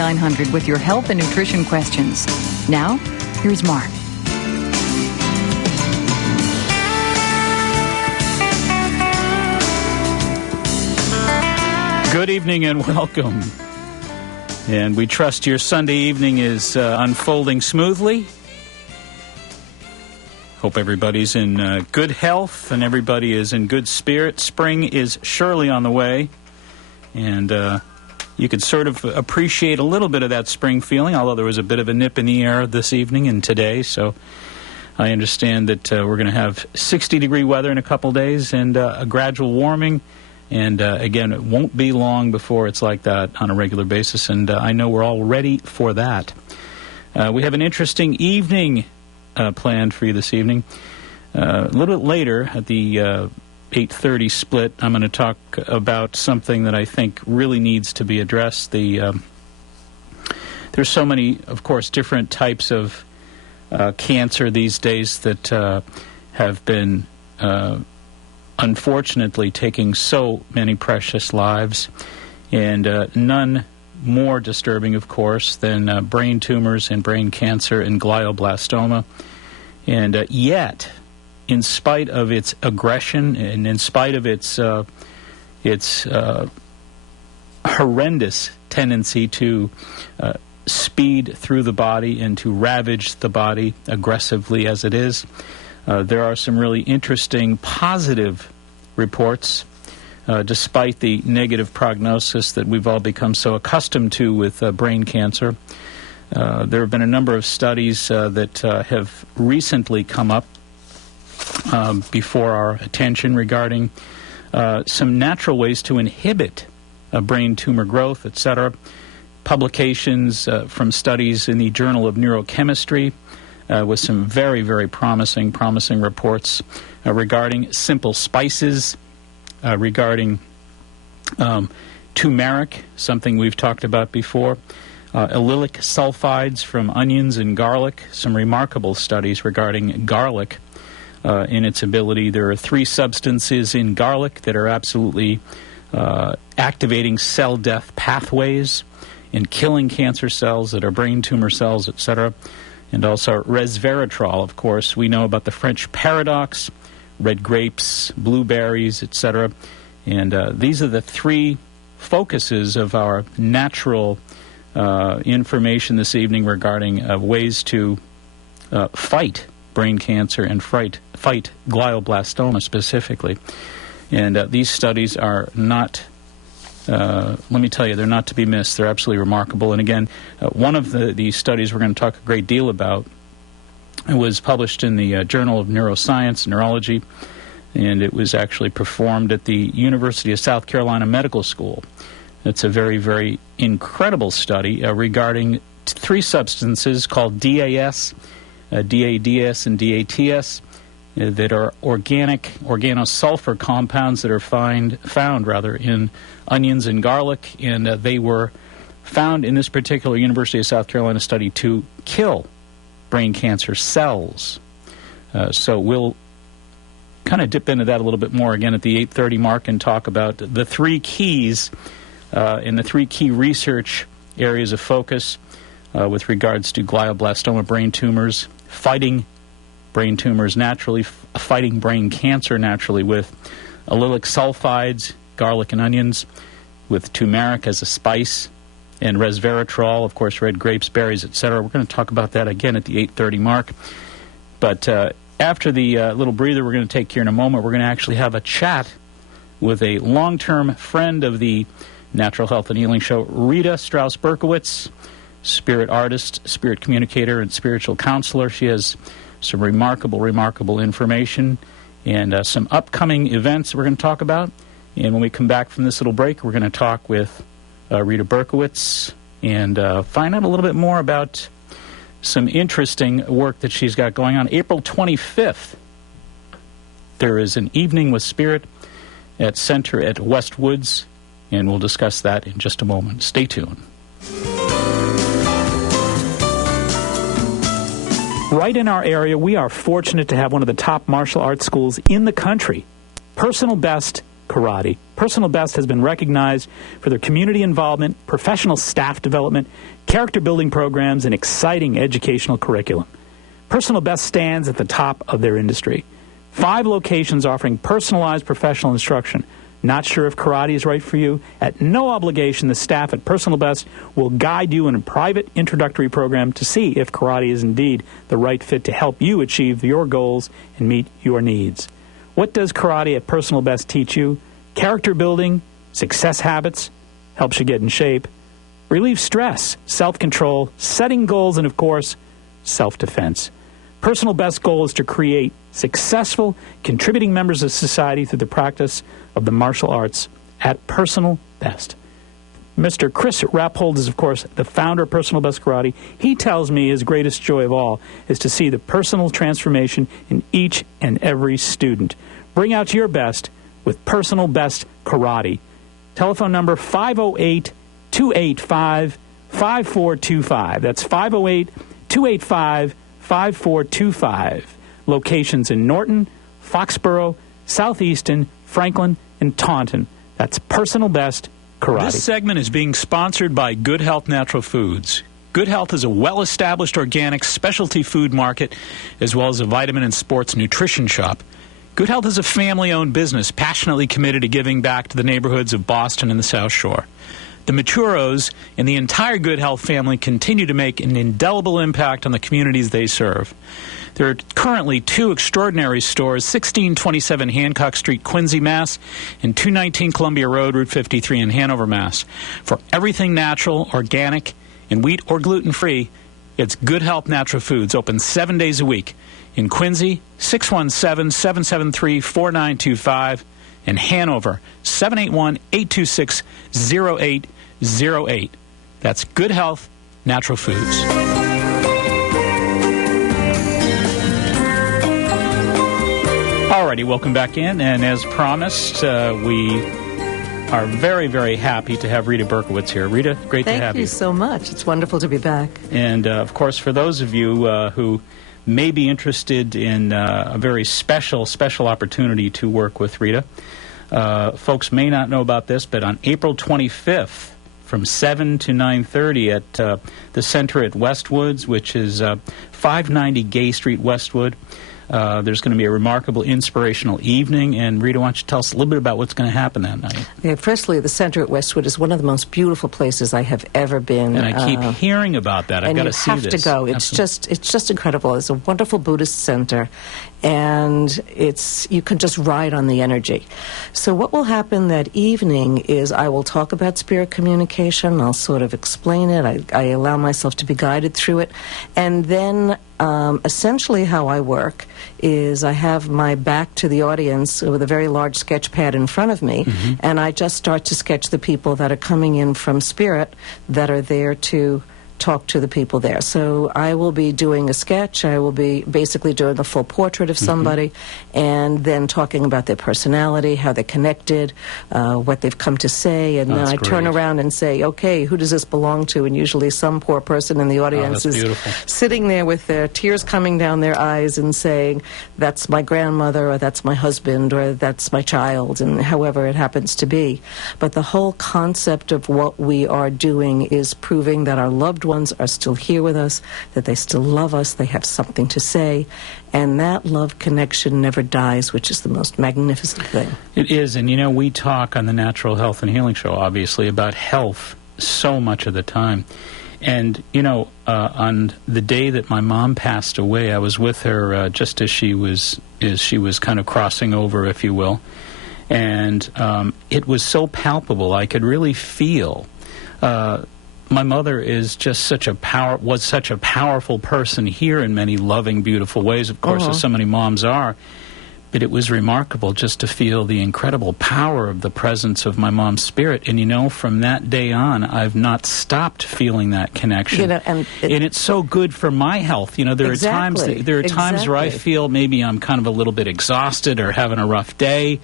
WATDmark30 with your health and nutrition questions. Now, here's Mark. Good evening and welcome. And we trust your Sunday evening is unfolding smoothly. Hope everybody's in good health and everybody is in good spirit. Spring is surely on the way. And you could sort of appreciate a little bit of that spring feeling, although there was a bit of a nip in the air this evening and today. So I understand that we're going to have 60-degree weather in a couple days and a gradual warming. And, again, it won't be long before it's like that on a regular basis, and I know we're all ready for that. We have an interesting evening planned for you this evening. A little bit later, at the 8:30 split, I'm going to talk about something that I think really needs to be addressed. There's so many, of course, different types of cancer these days that have been unfortunately taking so many precious lives, and none more disturbing, of course, than brain tumors and brain cancer and glioblastoma. And yet, in spite of its aggression and in spite of its horrendous tendency to speed through the body and to ravage the body aggressively as it is, there are some really interesting positive reports, despite the negative prognosis that we've all become so accustomed to with brain cancer. There have been a number of studies that have recently come up before our attention regarding some natural ways to inhibit brain tumor growth, etc. Publications from studies in the Journal of Neurochemistry with some very, very promising reports regarding simple spices, regarding turmeric, something we've talked about before, allylic sulfides from onions and garlic, some remarkable studies regarding garlic in its ability. There are 3 substances in garlic that are absolutely activating cell death pathways and killing cancer cells that are brain tumor cells, etc., and also resveratrol, of course. We know about the French paradox, red grapes, blueberries, etc. And these are the 3 focuses of our natural information this evening regarding ways to fight brain cancer and fight glioblastoma specifically. And these studies are not, let me tell you, they're not to be missed. They're absolutely remarkable. And again, one of these studies we're going to talk a great deal about was published in the Journal of Neuroscience, Neurology, and it was actually performed at the University of South Carolina Medical School. It's a very, very incredible study regarding 3 substances called DAS, DADS, and DATS that are organic organosulfur compounds that are found in onions and garlic, and they were found in this particular University of South Carolina study to kill brain cancer cells. So we'll kind of dip into that a little bit more again at the 8:30 mark and talk about the 3 keys and the 3 key research areas of focus with regards to glioblastoma brain tumors, fighting brain tumors naturally, fighting brain cancer naturally with allylic sulfides, garlic and onions, with turmeric as a spice, and resveratrol, of course, red grapes, berries, etc. We're going to talk about that again at the 8:30 mark. But after the little breather we're going to take here in a moment, we're going to actually have a chat with a long-term friend of the Natural Health and Healing Show, Rita Strauss-Berkowitz, spirit artist, spirit communicator, and spiritual counselor. She has some remarkable information and some upcoming events we're going to talk about. And when we come back from this little break, we're going to talk with Rita Berkowitz and find out a little bit more about some interesting work that she's got going on. April 25th, there is an Evening with Spirit at Center at Westwoods, and we'll discuss that in just a moment. Stay tuned. Right in our area, we are fortunate to have one of the top martial arts schools in the country. Personal best Karate. Personal Best has been recognized for their community involvement, professional staff development, character-building programs, and exciting educational curriculum. Personal Best stands at the top of their industry. 5 locations offering personalized professional instruction. Not sure if karate is right for you? At no obligation, the staff at Personal Best will guide you in a private introductory program to see if karate is indeed the right fit to help you achieve your goals and meet your needs. What does karate at Personal Best teach you? Character building, success habits, helps you get in shape, relieve stress, self-control, setting goals, and, of course, self-defense. Personal Best's goal is to create successful, contributing members of society through the practice of the martial arts at Personal Best. Mr. Chris Rappold is, of course, the founder of Personal Best Karate. He tells me his greatest joy of all is to see the personal transformation in each and every student. Bring out your best with Personal Best Karate. Telephone number 508-285-5425. That's 508-285-5425. Locations in Norton, Foxborough, Southeaston, Franklin, and Taunton. That's Personal Best Karate. This segment is being sponsored by Good Health Natural Foods. Good Health is a well-established organic specialty food market as well as a vitamin and sports nutrition shop. Good Health is a family-owned business passionately committed to giving back to the neighborhoods of Boston and the South Shore. The Maturos and the entire Good Health family continue to make an indelible impact on the communities they serve. There are currently 2 extraordinary stores, 1627 Hancock Street, Quincy, Mass., and 219 Columbia Road, Route 53 in Hanover, Mass. For everything natural, organic, and wheat or gluten-free, it's Good Health Natural Foods, open 7 days a week. In Quincy, 617-773-4925, and Hanover, 781-826-0808. That's Good Health Natural Foods. Alrighty, welcome back in, and as promised, we are very, very happy to have Rita Berkowitz here. Rita, great to have you. Thank you so much. It's wonderful to be back. And, of course, for those of you who may be interested in a very special opportunity to work with Rita, folks may not know about this, but on April 25th, from 7 to 9:30 at the center at Westwoods, which is 590 Gay Street, Westwood, there's going to be a remarkable inspirational evening. And Rita, why don't you tell us a little bit about what's going to happen that night? Yeah, firstly, the center at Westwood is one of the most beautiful places I have ever been. And I keep hearing about that. I've got to see this. And you have to go. It's just incredible. It's a wonderful Buddhist center, and you can just ride on the energy. So what will happen that evening is I will talk about spirit communication. I'll sort of explain it. I allow myself to be guided through it, and then essentially how I work is I have my back to the audience with a very large sketch pad in front of me, and I just start to sketch the people that are coming in from spirit that are there to talk to the people there. So I will be doing a sketch. I will be basically doing a full portrait of somebody, and then talking about their personality, how they're connected, what they've come to say, and then I turn around and say, okay, who does this belong to? And usually some poor person in the audience is sitting there with their tears coming down their eyes and saying, that's my grandmother, or that's my husband, or that's my child, and however it happens to be. But the whole concept of what we are doing is proving that our loved ones are still here with us, that they still love us, they have something to say, and that love connection never dies, which is the most magnificent thing. It is, and we talk on the Natural Health and Healing Show, obviously, about health so much of the time. And, on the day that my mom passed away, I was with her just as she was kind of crossing over, if you will. And it was so palpable. I could really feel my mother is just was such a powerful person here in many loving, beautiful ways, of course, as so many moms are. But it was remarkable just to feel the incredible power of the presence of my mom's spirit. And, from that day on, I've not stopped feeling that connection. And it's so good for my health. There are times where I feel maybe I'm kind of a little bit exhausted or having a rough day.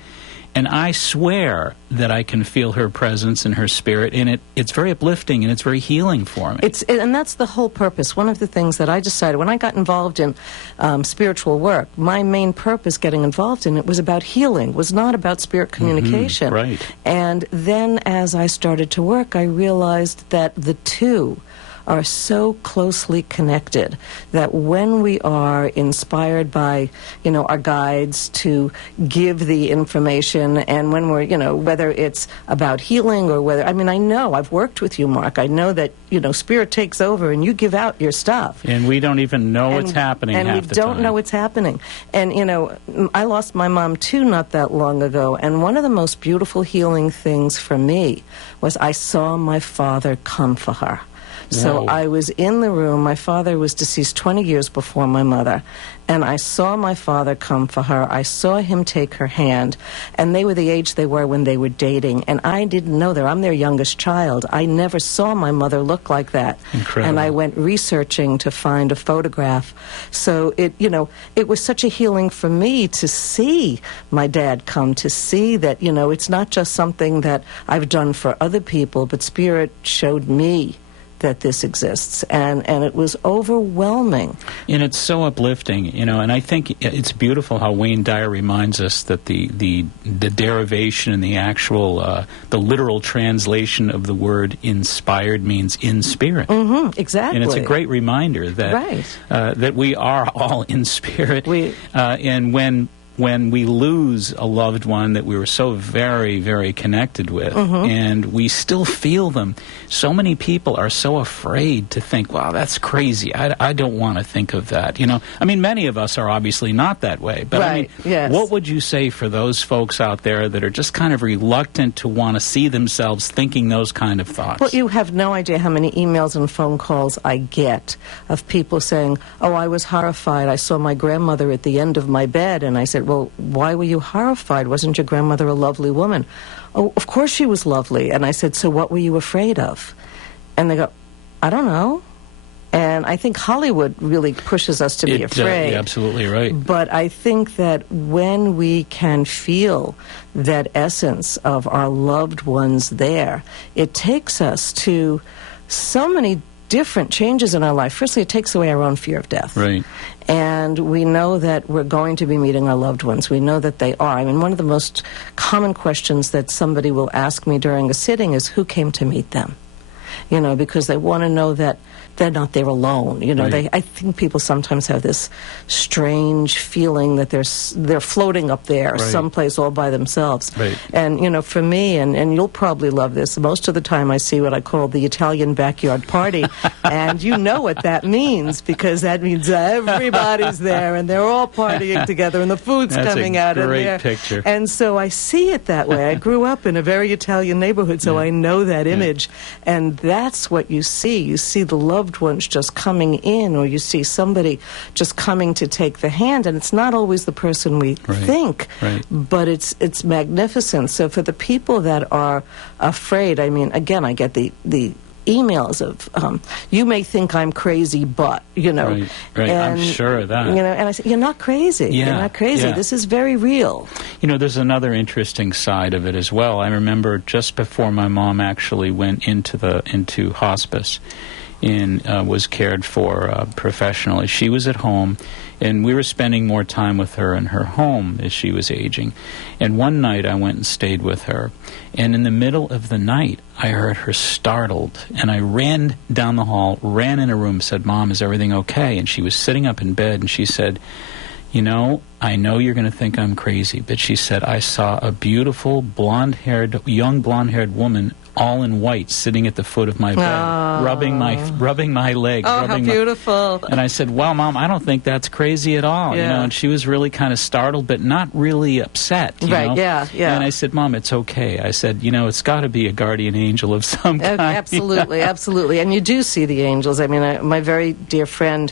And I swear that I can feel her presence and her spirit, and it's very uplifting and it's very healing for me. And that's the whole purpose. One of the things that I decided when I got involved in spiritual work, my main purpose getting involved in it was about healing, was not about spirit communication. Right. And then as I started to work, I realized that the two are so closely connected that when we are inspired by, our guides to give the information, and when we're, whether it's about healing or whether, I know, I've worked with you, Mark. I know that, Spirit takes over and you give out your stuff. And we don't even know what's happening half the time. And we don't know what's happening. And, I lost my mom, too, not that long ago. And one of the most beautiful healing things for me was I saw my father come for her. So Whoa. I was in the room. My father was deceased 20 years before my mother. And I saw my father come for her. I saw him take her hand. And they were the age they were when they were dating. And I didn't know that. I'm their youngest child. I never saw my mother look like that. Incredible. And I went researching to find a photograph. So it was such a healing for me to see my dad come, to see that, it's not just something that I've done for other people, but Spirit showed me that this exists, and it was overwhelming. And it's so uplifting, and I think it's beautiful how Wayne Dyer reminds us that the derivation and the actual, the literal translation of the word inspired means in spirit. Mm-hmm, exactly. And it's a great reminder that, that we are all in spirit. And when we lose a loved one that we were so very, very connected with, and we still feel them, so many people are so afraid to think, wow, that's crazy. I don't want to think of that. Many of us are obviously not that way. But yes. What would you say for those folks out there that are just kind of reluctant to want to see themselves thinking those kind of thoughts? Well, you have no idea how many emails and phone calls I get of people saying, oh, I was horrified. I saw my grandmother at the end of my bed. And I said, well, why were you horrified? Wasn't your grandmother a lovely woman? Oh, of course she was lovely. And I said, so what were you afraid of? And they go, I don't know. And I think Hollywood really pushes us to be afraid. You're absolutely right. But I think that when we can feel that essence of our loved ones there, it takes us to so many different changes in our life. Firstly, it takes away our own fear of death. Right. And we know that we're going to be meeting our loved ones. We know that they are. One of the most common questions that somebody will ask me during a sitting is, who came to meet them? Because they want to know that they're not there alone. Right. I think people sometimes have this strange feeling that they're floating up there someplace all by themselves. Right. And, for me, and you'll probably love this, most of the time I see what I call the Italian backyard party, and you know what that means, because that means everybody's there, and they're all partying together, and the food's coming out of there. That's a great picture. And so I see it that way. I grew up in a very Italian neighborhood, so I know that image. And that's what you see. You see the loved ones just coming in, or you see somebody just coming to take the hand, and it's not always the person we think, but it's magnificent. So for the people that are afraid, again, I get the emails of, you may think I'm crazy, but, Right. And, I'm sure of that. And I say, you're not crazy. Yeah. You're not crazy. Yeah. This is very real. There's another interesting side of it as well. I remember just before my mom actually went into hospice and was cared for professionally, she was at home, and we were spending more time with her in her home as she was aging. And one night I went and stayed with her, and in the middle of the night I heard her startled, and I ran down the hall, ran in her room, said, Mom, is everything okay? And she was sitting up in bed, and she said, I know you're going to think I'm crazy, but she said, I saw a beautiful young blonde-haired woman all in white sitting at the foot of my bed, rubbing my leg. Oh, how beautiful. And I said, well, Mom, I don't think that's crazy at all. And she was really kind of startled, but not really upset. You know? Yeah. And I said, Mom, it's okay. I said, it's got to be a guardian angel of some kind. Absolutely, absolutely. And you do see the angels. My very dear friend,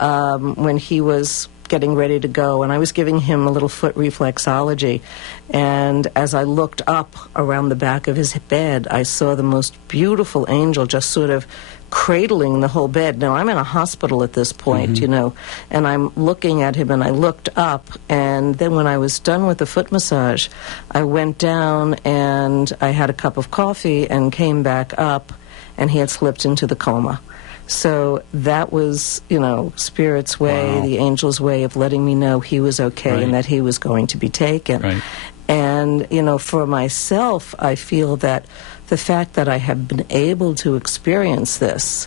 when he was getting ready to go, and I was giving him a little foot reflexology, and as I looked up around the back of his bed, I saw the most beautiful angel just sort of cradling the whole bed. Now, I'm in a hospital at this point, you know, and I'm looking at him, and I looked up, and then when I was done with the foot massage, I went down and I had a cup of coffee and came back up, and he had slipped into the coma. So that was, you know, Spirit's way, the angel's way of letting me know he was okay and that he was going to be taken. Right. And, you know, for myself, I feel that the fact that I have been able to experience this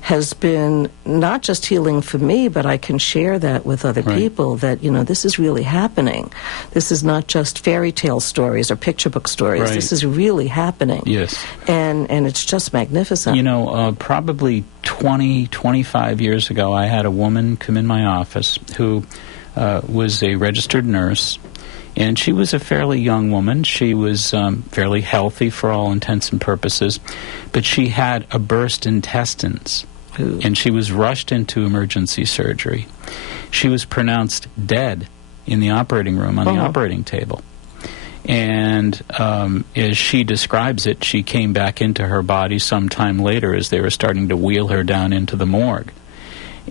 has been not just healing for me, but I can share that with other people, that, you know, this is really happening. This is not just fairy tale stories or picture book stories. This is really happening. Yes. And it's just magnificent. You know, probably 20, 25 years ago, I had a woman come in my office who was a registered nurse. And she was a fairly young woman. She was fairly healthy for all intents and purposes. But she had a burst intestines. Ooh. And she was rushed into emergency surgery. She was pronounced dead in the operating room on the operating table. And as she describes it, she came back into her body sometime later as they were starting to wheel her down into the morgue.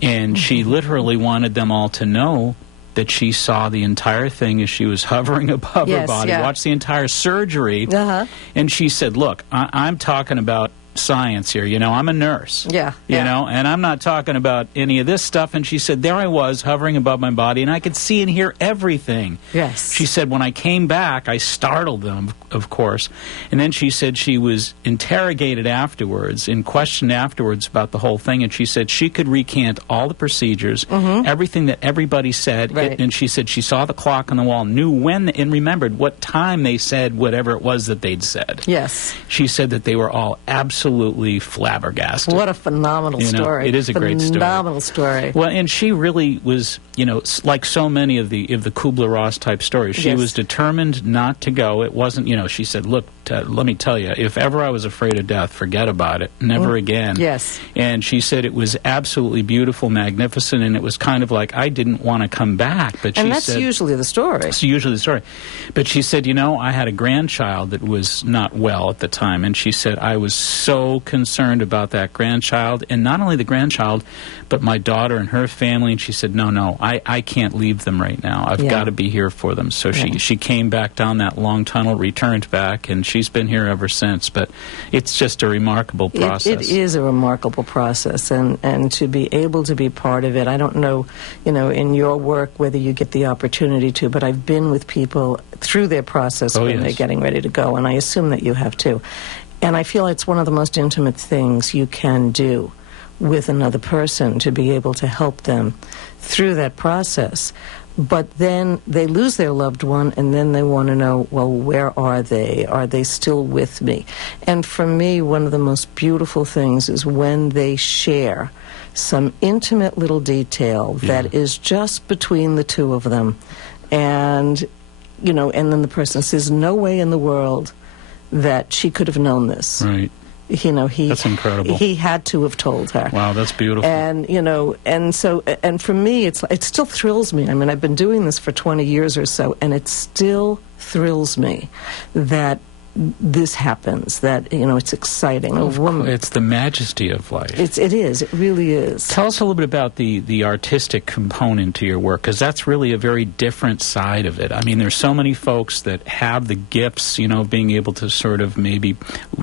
And she literally wanted them all to know that she saw the entire thing as she was hovering above her body, watched the entire surgery, and she said, look, I'm talking about science here. You know, I'm a nurse. You know, and I'm not talking about any of this stuff. And she said, there I was, hovering above my body, and I could see and hear everything. She said, when I came back, I startled them, of course. And then she said she was interrogated afterwards and questioned afterwards about the whole thing. And she said she could recant all the procedures, everything that everybody said. And she said she saw the clock on the wall, knew when, and remembered what time they said whatever it was that they'd said. She said that they were all absolutely flabbergasted. What a phenomenal story. It is a great story. Phenomenal story. Well, and she really was, you know, like so many of the Kubler-Ross type stories, she was determined not to go. It wasn't, you know, she said, look, let me tell you, if ever I was afraid of death, forget about it. Never again. And she said it was absolutely beautiful, magnificent, and it was kind of like, I didn't want to come back. But and that's usually the story. It's usually the story. But she said, you know, I had a grandchild that was not well at the time, and she said, I was so concerned about that grandchild, and not only the grandchild, but my daughter and her family. And she said, no, I can't leave them right now. I've got to be here for them. So she came back down that long tunnel, returned back, and she's been here ever since. But it's just a remarkable process. It is a remarkable process, and to be able to be part of it. I don't know, you know, in your work whether you get the opportunity to, but I've been with people through their process when they're getting ready to go, and I assume that you have too. And I feel it's one of the most intimate things you can do with another person, to be able to help them through that process. But then they lose their loved one, and then they want to know, well, where are they? Are they still with me? And for me, one of the most beautiful things is when they share some intimate little detail that is just between the two of them. And, you know, and then the person says, no way in the world that she could have known this. You know, that's incredible. He had to have told her. Wow, that's beautiful. And, you know, and so, and for me, it still thrills me. I mean, I've been doing this for 20 years or so, and it still thrills me that this happens, that, you know, it's exciting. It's the majesty of life. It is. It really is. Tell us a little bit about the artistic component to your work, because that's really a very different side of it. I mean, there's so many folks that have the gifts, you know, of being able to sort of maybe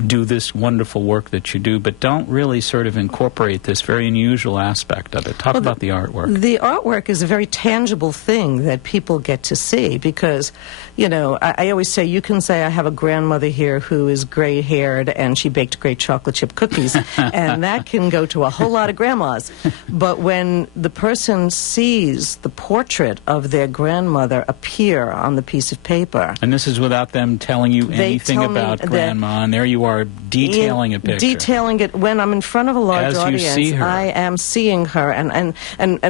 do this wonderful work that you do, but don't really sort of incorporate this very unusual aspect of it. Talk about the artwork. The artwork is a very tangible thing that people get to see, because, you know, I always say, you can say I have a grandmother here who is gray-haired and she baked great chocolate chip cookies, and that can go to a whole lot of grandmas. But when the person sees the portrait of their grandmother appear on the piece of paper, and this is without them telling you anything about grandma, and there you are detailing a picture. Detailing it when I'm in front of a large audience. As you see her. I am seeing her, and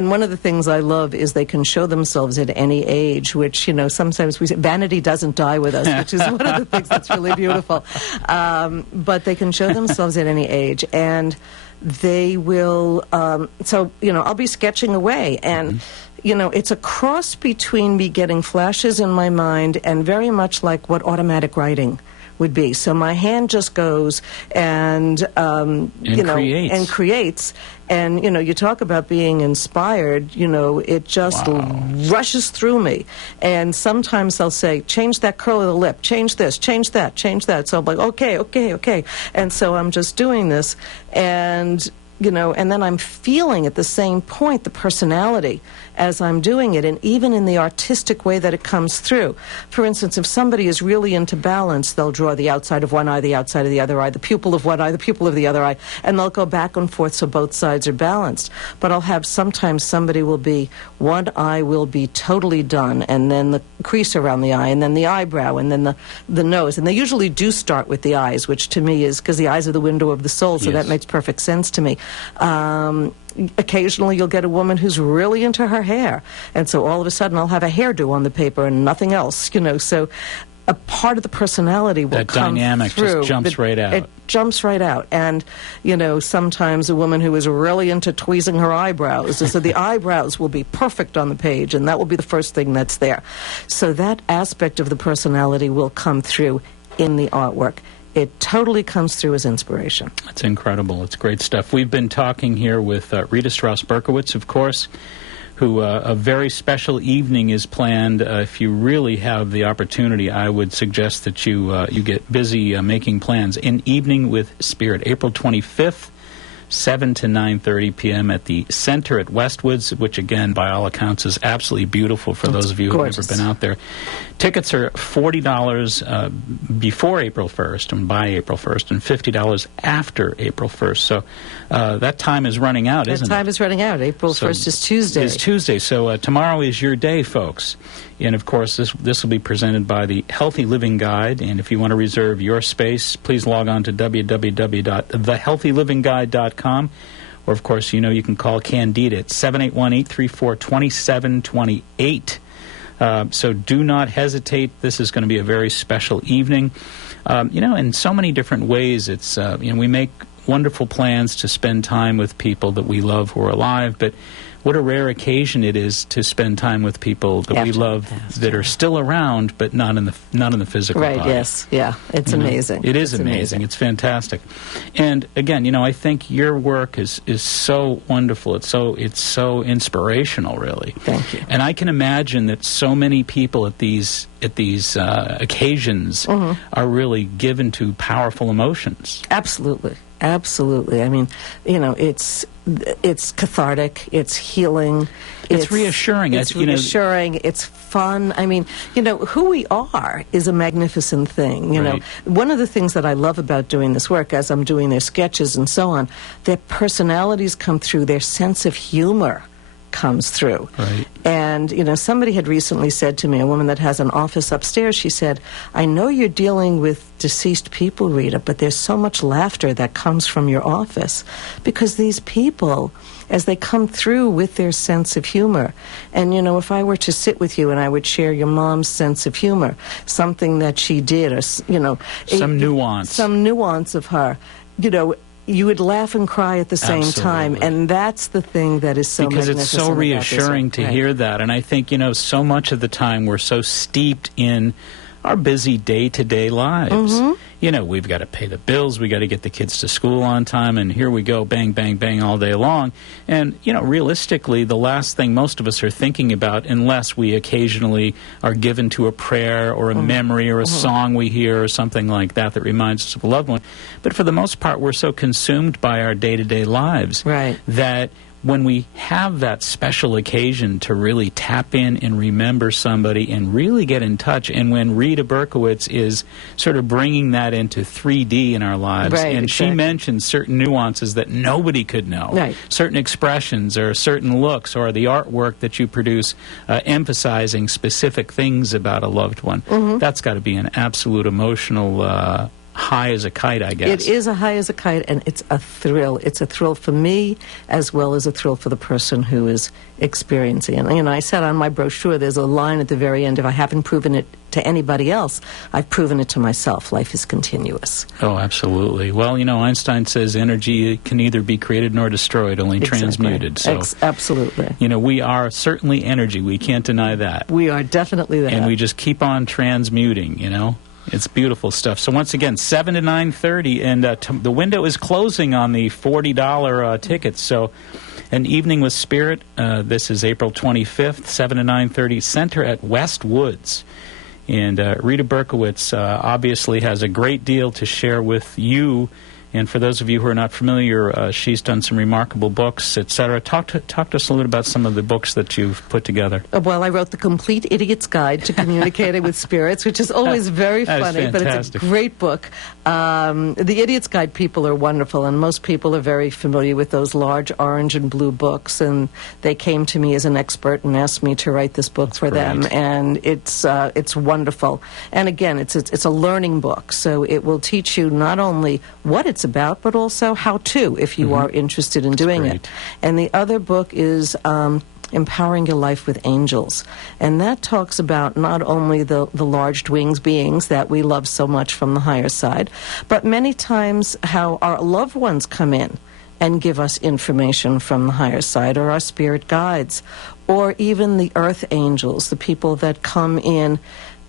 one of the things I love is they can show themselves at any age, which, you know, sometimes we say vanity doesn't die with us, which is one of the things that's really beautiful. But they can show themselves at any age, and they will, so, you know, I'll be sketching away, and, you know, it's a cross between me getting flashes in my mind and very much like what automatic writing would be. So my hand just goes and creates. and creates. And, you talk about being inspired, it just rushes through me. And sometimes I'll say, change that curl of the lip, change this, change that, change that. So I'm like, okay. And so I'm just doing this. And, and then I'm feeling at the same point the personality as I'm doing it, and even in the artistic way that it comes through. For instance, if somebody is really into balance, they'll draw the outside of one eye, the outside of the other eye, the pupil of one eye, the pupil of the other eye, and they'll go back and forth so both sides are balanced. But I'll have sometimes somebody will be, one eye will be totally done, and then the crease around the eye, and then the eyebrow, and then the nose. And they usually do start with the eyes, which to me is, because the eyes are the window of the soul, so Yes. that makes perfect sense to me. Occasionally you'll get a woman who's really into her hair, and so all of a sudden I'll have a hairdo on the paper and nothing else, so a part of the personality will that come dynamic through. just jumps right out. It jumps right out. And, sometimes a woman who is really into tweezing her eyebrows, so the eyebrows will be perfect on the page, and that will be the first thing that's there. So that aspect of the personality will come through in the artwork. It totally comes through as inspiration. It's incredible. It's great stuff. We've been talking here with Rita Strauss-Berkowitz, of course, who a very special evening is planned. If you really have the opportunity, I would suggest that you get busy making plans. An Evening with Spirit, April 25th, 7 to 9:30 p.m. at the Center at Westwoods, which, again, by all accounts, is absolutely beautiful for those of you who have never been out there. Tickets are $40 before April 1st and by April 1st, and $50 after April 1st. So that time is running out, isn't it? That time is running out. April 1st is Tuesday. It's Tuesday. So tomorrow is your day, folks. And, of course, this will be presented by the Healthy Living Guide. And if you want to reserve your space, please log on to www.thehealthylivingguide.com. Or, of course, you can call Candida at 781-834-2728. So do not hesitate. This is going to be a very special evening. In so many different ways, it's, we make wonderful plans to spend time with people that we love who are alive, but what a rare occasion it is to spend time with people that we love that are still around, but not in the physical body. Right, yes, yeah. It's amazing. It is amazing. It's fantastic. And again, I think your work is so wonderful. It's so inspirational, really. Thank you. And I can imagine that so many people at these occasions are really given to powerful emotions. Absolutely. Absolutely. I mean, it's cathartic, it's healing. It's reassuring. It's reassuring. It's fun. I mean, who we are is a magnificent thing. Right. One of the things that I love about doing this work, as I'm doing their sketches and so on, their personalities come through, their sense of humor comes through. Right. And, somebody had recently said to me, a woman that has an office upstairs, she said, I know you're dealing with deceased people, Rita, but there's so much laughter that comes from your office because these people, as they come through with their sense of humor, and, if I were to sit with you and I would share your mom's sense of humor, something that she did, or, some nuance of her, you would laugh and cry at the same time, and that's the thing that is so because magnificent. It's so reassuring to hear that. And I think, so much of the time we're so steeped in our busy day-to-day lives. We've got to pay the bills, we got to get the kids to school on time, and here we go, bang, bang, bang, all day long. And, realistically, the last thing most of us are thinking about, unless we occasionally are given to a prayer or a memory or a song we hear or something like that reminds us of a loved one. But for the most part, we're so consumed by our day-to-day lives that when we have that special occasion to really tap in and remember somebody and really get in touch, and when Rita Berkowitz is sort of bringing that into 3D in our lives, and she mentions certain nuances that nobody could know, certain expressions or certain looks or the artwork that you produce emphasizing specific things about a loved one, that's got to be an absolute emotional high as a kite, I guess. It is a high as a kite, and it's a thrill. It's a thrill for me as well as a thrill for the person who is experiencing it. And, I said on my brochure, there's a line at the very end, if I haven't proven it to anybody else, I've proven it to myself. Life is continuous. Oh, absolutely. Well, Einstein says energy can neither be created nor destroyed, only transmuted. So, absolutely. We are certainly energy. We can't deny that. We are definitely that. And we just keep on transmuting, It's beautiful stuff. So once again, 7 to 9:30, and the window is closing on the $40 tickets. So an evening with Spirit. This is April 25th, 7 to 9:30, Center at Westwoods. And Rita Berkowitz obviously has a great deal to share with you. And for those of you who are not familiar, she's done some remarkable books, etc. Talk to us a little bit about some of the books that you've put together. Well, I wrote The Complete Idiot's Guide to Communicating with Spirits, which is always very funny, but it's a great book. The Idiot's Guide people are wonderful, and most people are very familiar with those large orange and blue books, and they came to me as an expert and asked me to write this book for them, and it's wonderful. And again, it's a learning book, so it will teach you not only what it's about, but also how to, if you are interested in doing it. And the other book is Empowering Your Life with Angels. And that talks about not only the large winged beings that we love so much from the higher side, but many times how our loved ones come in and give us information from the higher side, or our spirit guides, or even the earth angels, the people that come in,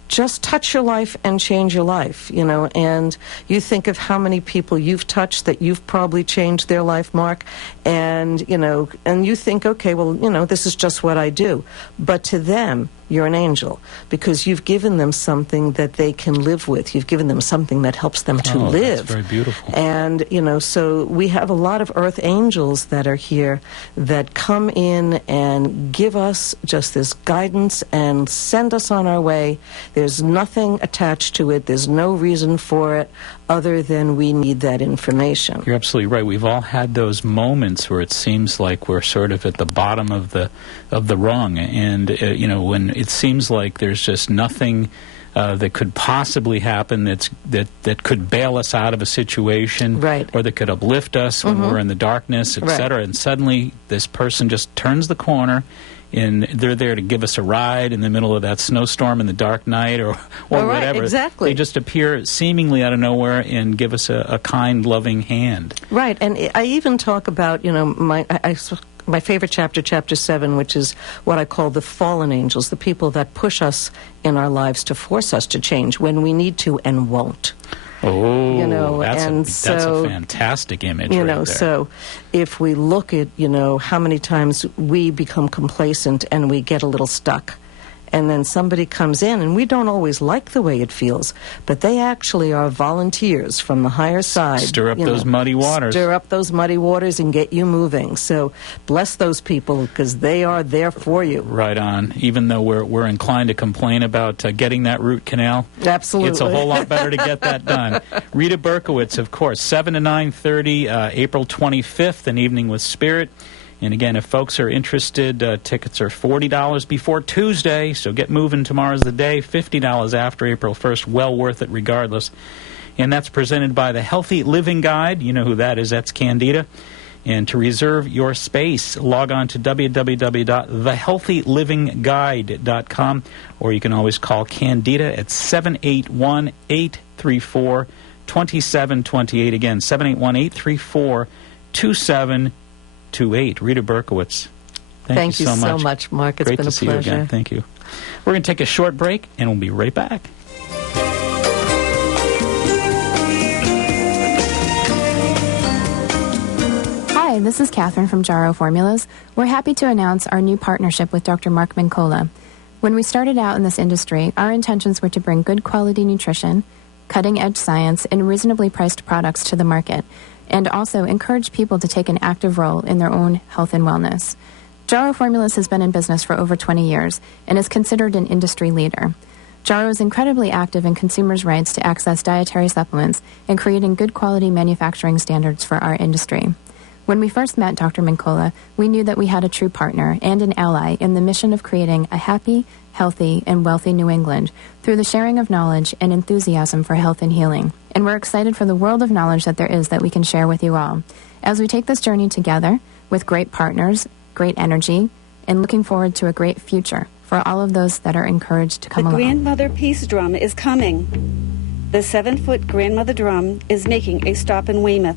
just touch your life and change your life, and you think of how many people you've touched that you've probably changed their life, Mark, and you think, okay, well, this is just what I do. But to them, you're an angel, because you've given them something that they can live with. You've given them something that helps them to live. That's very beautiful. And, so we have a lot of earth angels that are here that come in and give us just this guidance and send us on our way. There's nothing attached to it. There's no reason for it other than we need that information. You're absolutely right. We've all had those moments where it seems like we're sort of at the bottom of the rung, and when it seems like there's just nothing that could possibly happen that could bail us out of a situation, right, or that could uplift us when we're in the darkness, etc. Right. And suddenly this person just turns the corner, and they're there to give us a ride in the middle of that snowstorm in the dark night, or whatever. Exactly. They just appear seemingly out of nowhere and give us a kind, loving hand. Right, and I even talk about, my favorite chapter, Chapter 7, which is what I call the fallen angels, the people that push us in our lives to force us to change when we need to and won't. Oh, that's a fantastic image right there. So if we look at, how many times we become complacent and we get a little stuck, and then somebody comes in, and we don't always like the way it feels, but they actually are volunteers from the higher side. Stir up those muddy waters. Stir up those muddy waters and get you moving. So bless those people, because they are there for you. Right on. Even though we're inclined to complain about getting that root canal. Absolutely. It's a whole lot better to get that done. Rita Berkowitz, of course, 7 to 9:30, April 25th, an evening with Spirit. And again, if folks are interested, tickets are $40 before Tuesday, so get moving. Tomorrow's the day. $50 after April 1st. Well worth it regardless. And that's presented by the Healthy Living Guide. You know who that is. That's Candida. And to reserve your space, log on to www.thehealthylivingguide.com, or you can always call Candida at 781-834-2728. Again, 781-834-2728. Rita Berkowitz, thank you so much, Mark. It's Great been to a see pleasure. you again. Thank you. We're going to take a short break, and we'll be right back. Hi, this is Catherine from Jarrow Formulas. We're happy to announce our new partnership with Dr. Mark Mincola. When we started out in this industry, our intentions were to bring good quality nutrition, cutting-edge science, and reasonably priced products to the market, and also encourage people to take an active role in their own health and wellness. Jarrow Formulas has been in business for over 20 years and is considered an industry leader. Jarrow is incredibly active in consumers' rights to access dietary supplements and creating good quality manufacturing standards for our industry. When we first met Dr. Mincola, we knew that we had a true partner and an ally in the mission of creating a happy, healthy, and wealthy New England through the sharing of knowledge and enthusiasm for health and healing. And we're excited for the world of knowledge that there is that we can share with you all as we take this journey together with great partners, great energy, and looking forward to a great future for all of those that are encouraged to come along. The Grandmother Peace Drum is coming. The 7-foot Grandmother Drum is making a stop in Weymouth.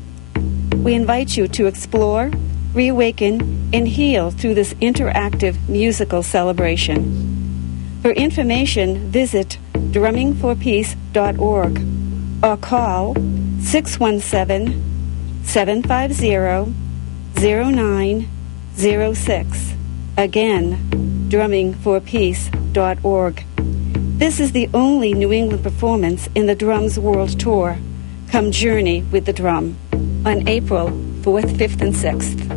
We invite you to explore, reawaken, and heal through this interactive musical celebration. For information, visit drummingforpeace.org or call 617-750-0906. Again, drummingforpeace.org. This is the only New England performance in the Drums World Tour. Come journey with the drum on April 4th, 5th, and 6th.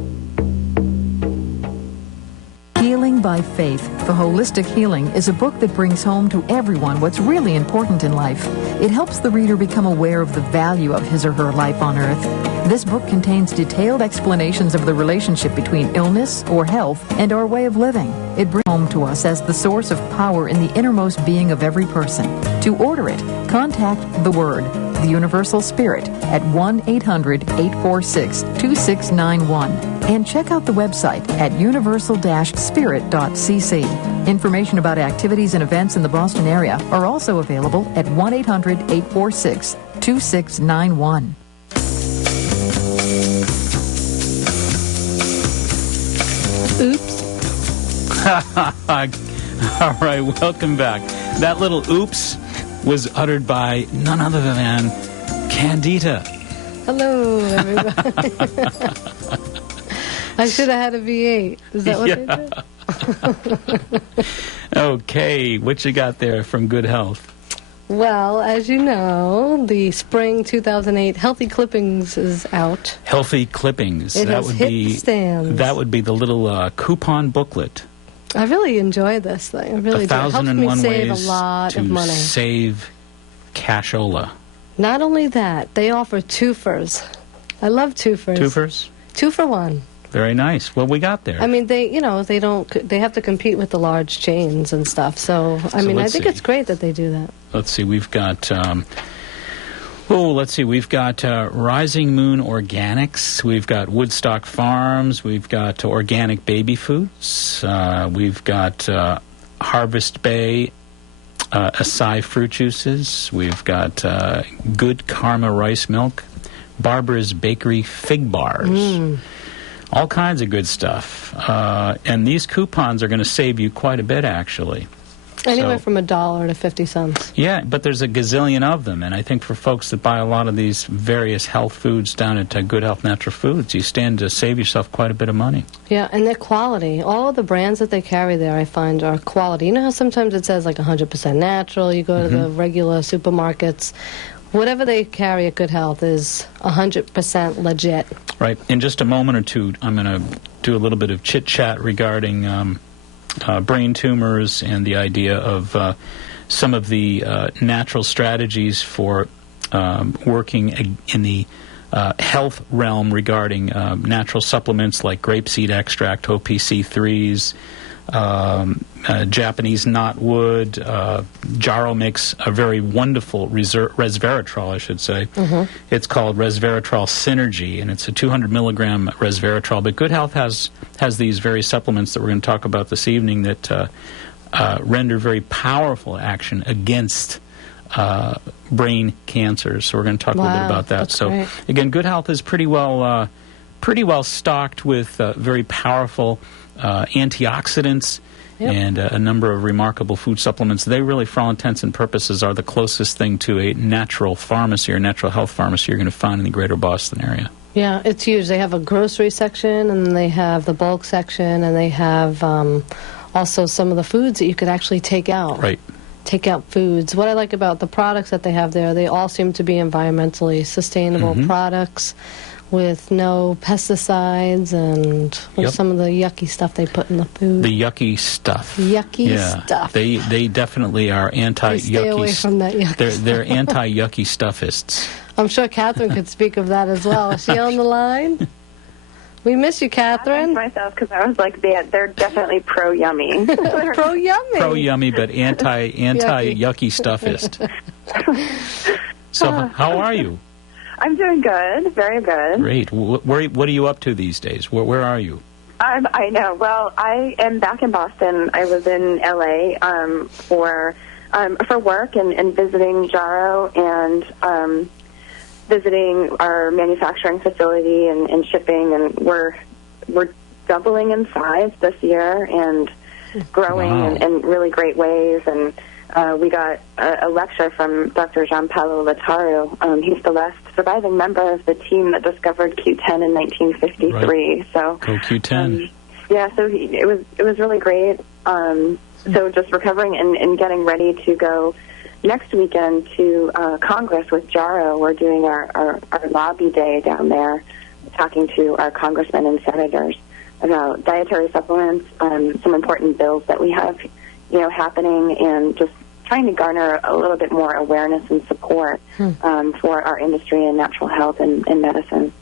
Healing by Faith, The Holistic Healing, is a book that brings home to everyone what's really important in life. It helps the reader become aware of the value of his or her life on earth. This book contains detailed explanations of the relationship between illness or health and our way of living. It brings home to us as the source of power in the innermost being of every person. To order it, contact The Word, the Universal Spirit, at 1-800-846-2691. And check out the website at universal-spirit.cc. Information about activities and events in the Boston area are also available at 1-800-846-2691. Oops. All right, welcome back. That little oops was uttered by none other than Candida. Hello, everybody. I should have had a V8. Is that what they did? Okay, what you got there from Good Health? Well, as you know, the spring 2008 Healthy Clippings is out. Healthy Clippings. It has hit the stands. That would be the little coupon booklet. I really enjoy this thing. I really do. It helps me save a lot of money. Save cashola. Not only that, they offer twofers. I love twofers. Twofers? 2 for 1. Very nice. What we got there? I mean, they have to compete with the large chains and stuff. So I think it's great that they do that. Let's see. We've got. We've got Rising Moon Organics. We've got Woodstock Farms. We've got Organic Baby Foods. We've got Harvest Bay Acai Fruit Juices. We've got Good Karma Rice Milk. Barbara's Bakery Fig Bars. All kinds of good stuff. And these coupons are going to save you quite a bit, actually. Anywhere from $1 to 50 cents. Yeah, but there's a gazillion of them. And I think for folks that buy a lot of these various health foods down at Good Health Natural Foods, you stand to save yourself quite a bit of money. Yeah, and their quality. All of the brands that they carry there, I find, are quality. You know how sometimes it says like 100% natural? You go to the regular supermarkets. Whatever they carry at Good Health is 100% legit. Right. In just a moment or two, I'm going to do a little bit of chit-chat regarding brain tumors and the idea of some of the natural strategies for working in the health realm regarding natural supplements like grapeseed extract, OPC3s, Japanese knotwood. Jarrow makes a very wonderful resveratrol, I should say. It's called resveratrol synergy, and it's a 200 milligram resveratrol. But Good Health has these very supplements that we're going to talk about this evening that render very powerful action against brain cancers. So we're going to talk a little bit about that. So great. Again, Good Health is pretty well stocked with very powerful antioxidants and a number of remarkable food supplements. They really, for all intents and purposes, are the closest thing to a natural pharmacy or natural health pharmacy you're going to find in the greater Boston area. Yeah, it's huge. They have a grocery section, and they have the bulk section, and they have also some of the foods that you could actually take out. Right. Take out foods. What I like about the products that they have there, they all seem to be environmentally sustainable products with no pesticides and some of the yucky stuff they put in the food. The yucky stuff. Yucky stuff. They definitely are anti-yucky. Stay away from that yucky They're anti-yucky stuffists. I'm sure Catherine could speak of that as well. Is she on the line? We miss you, Catherine. I missed myself because I was like, they're definitely pro-yummy. Pro-yummy. Pro-yummy, but anti-yucky stuffist. So how are you? I'm doing good, very good. Great. What are you up to these days? Where are you? I know. Well, I am back in Boston. I was in L.A. For work and visiting Jarrow and visiting our manufacturing facility and shipping. And we're doubling in size this year, and growing in really great ways. And we got a lecture from Dr. Gianpaolo Lautaro. He's the last surviving member of the team that discovered Q10 in 1953. Right. So go Q10. So it was really great. So just recovering and getting ready to go next weekend to Congress with JARO. We're doing our lobby day down there, talking to our congressmen and senators about dietary supplements, some important bills that we have, happening, and just trying to garner a little bit more awareness and support for our industry in natural health and medicine.